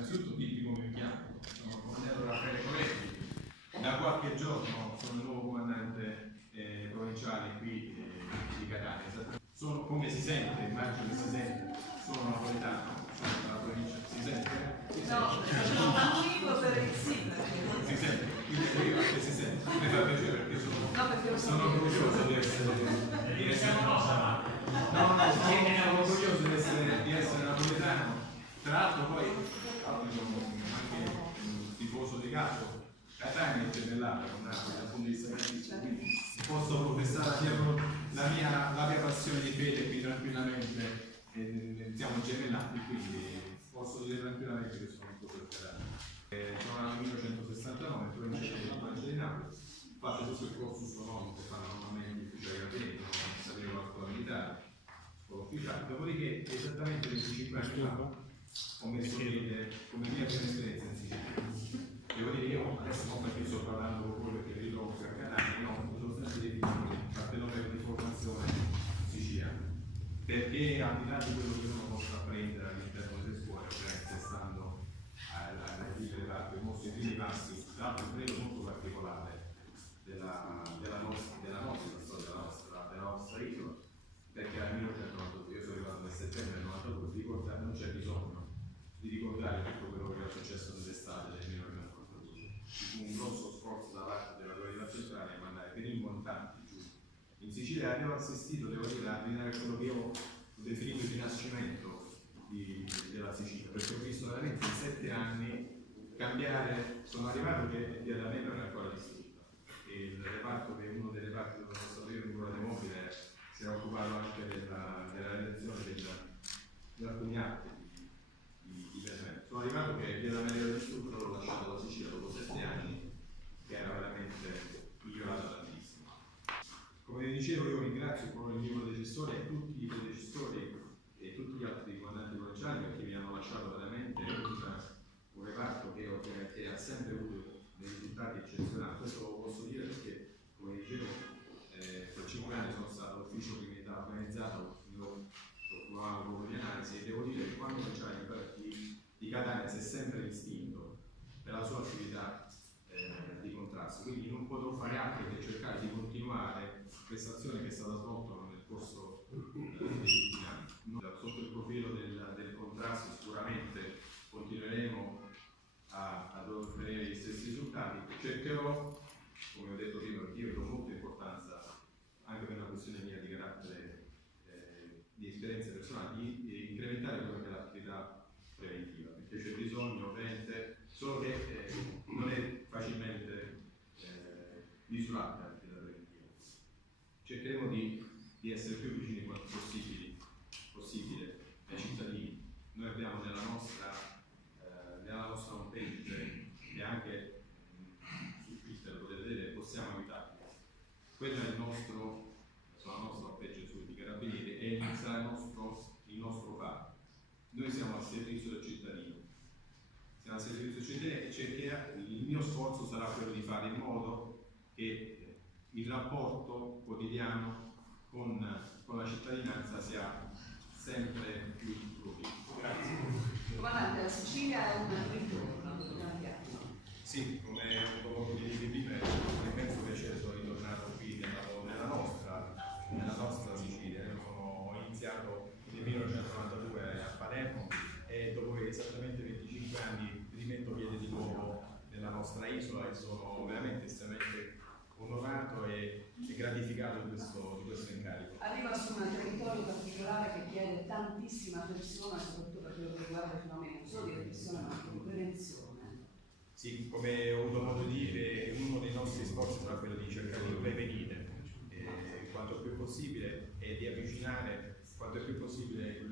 Innanzitutto dimmi come mi chiamo. Sono il comandante Raffaele Coletti. Da qualche giorno sono il nuovo comandante provinciale qui di Catania. Sono, come si sente, immagino che si sente, sono napoletano, sono dalla provincia. Si sente? No, sono amico per il sindaco. Si sente? Quindi anche si sente. Mi fa piacere perché sono orgoglioso di essere sono orgoglioso di essere napoletano. Tra l'altro poi anche un tifoso di calcio. Catania è gemellata con Napoli dal punto di vista calcistico, quindi posso professare la mia passione di fede qui tranquillamente. Siamo gemellati, quindi posso dire tranquillamente che sono un po' per sono nel 1969, in provincia di Napoli, ho fatto tutto il corso sonomo che fanno normalmente ufficiali carabinieri, non sapevo la scuola militare, scuola ufficiale, dopodiché esattamente 25 anni fa ho messo piede come mia prima esperienza in Sicilia. Devo dire, io adesso non perché sto parlando con voi perché ritrovo a Catania, no, sono sempre definito capellone di formazione siciliana, perché al di là di quello che uno possa apprendere all'interno delle scuole, ovviamente stando alle prime parti, i primi passi, tra l'altro un periodo molto particolare della nostra storia, della nostra isola, perché era il 1992, io sono arrivato nel settembre del 92, non c'è bisogno di ricordare tutto quello che era successo nell'estate del 1992. Ci fu un grosso sforzo da parte dell'autorità centrale a mandare per i montanti giù in Sicilia. Abbiamo assistito, devo dire, a quello che io ho definito il rinascimento della Sicilia, perché ho visto veramente in 7 anni cambiare. Sono arrivato che Via d'Amelio non è ancora distrutta, e il reparto, che è uno dei reparti dove sono stato io in ruolo mobile, si è occupato anche della realizzazione di alcuni atti di Benevento. Sono arrivato che Via d'Amelio era distrutta, l'ho lasciato la Sicilia dopo 7 anni, che era veramente migliorata tantissimo. Come vi dicevo, io ringrazio poi il mio predecessore e tutti i predecessori e tutti gli altri comandanti provinciali, perché mi hanno lasciato veramente un reparto che ha sempre avuto dei risultati eccezionali. Questo lo posso dire perché, come dicevo, per 5 anni sono stato all'ufficio criminalità organizzato, occupavamo proprio di analisi, e devo dire che quando cominciai di Catania si è sempre distinto per la sua attività di contrasto, quindi non potrò fare altro che cercare di continuare questa azione che è stata svolta nel corso degli ultimi anni. Sotto il profilo del contrasto sicuramente continueremo ad ottenere gli stessi risultati. Cercherò, come ho detto prima, perché io do molta importanza anche per una questione mia di carattere di esperienze personali, di incrementare quella che è l'attività preventiva, perché c'è bisogno ovviamente, solo che non è facilmente misurabile l'attività preventiva. Cercheremo di essere più vicini quanto possibile ai cittadini. Noi abbiamo nella nostra home page e anche su Twitter, potete vedere, possiamo aiutarvi. Quello è la nostra home page sui carabinieri e sarà il nostro faro. Noi siamo al servizio del cittadino. Siamo al servizio del cittadino e il mio sforzo sarà quello di fare in modo che il rapporto quotidiano con la cittadinanza sia sempre più proficuo. Grazie. Comandante, la Sicilia è un ritorno. Sì, come ho poco di dire prima, penso che sono ritornato qui nella nostra Sicilia. Io ho iniziato nel 1992 a Palermo e dopo esattamente 25 anni rimetto piede di nuovo nella nostra isola e sono veramente estremamente onorato e gratificato di questo incarico. Arriva su un territorio particolare che chiede tantissima attenzione, soprattutto per quello che riguarda il fenomeno non solo di repressione ma anche di prevenzione. Sì, come ho avuto modo di dire, uno dei nostri sforzi sarà quello di cercare di prevenire quanto più possibile e di avvicinare quanto più possibile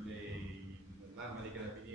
l'arma dei carabinieri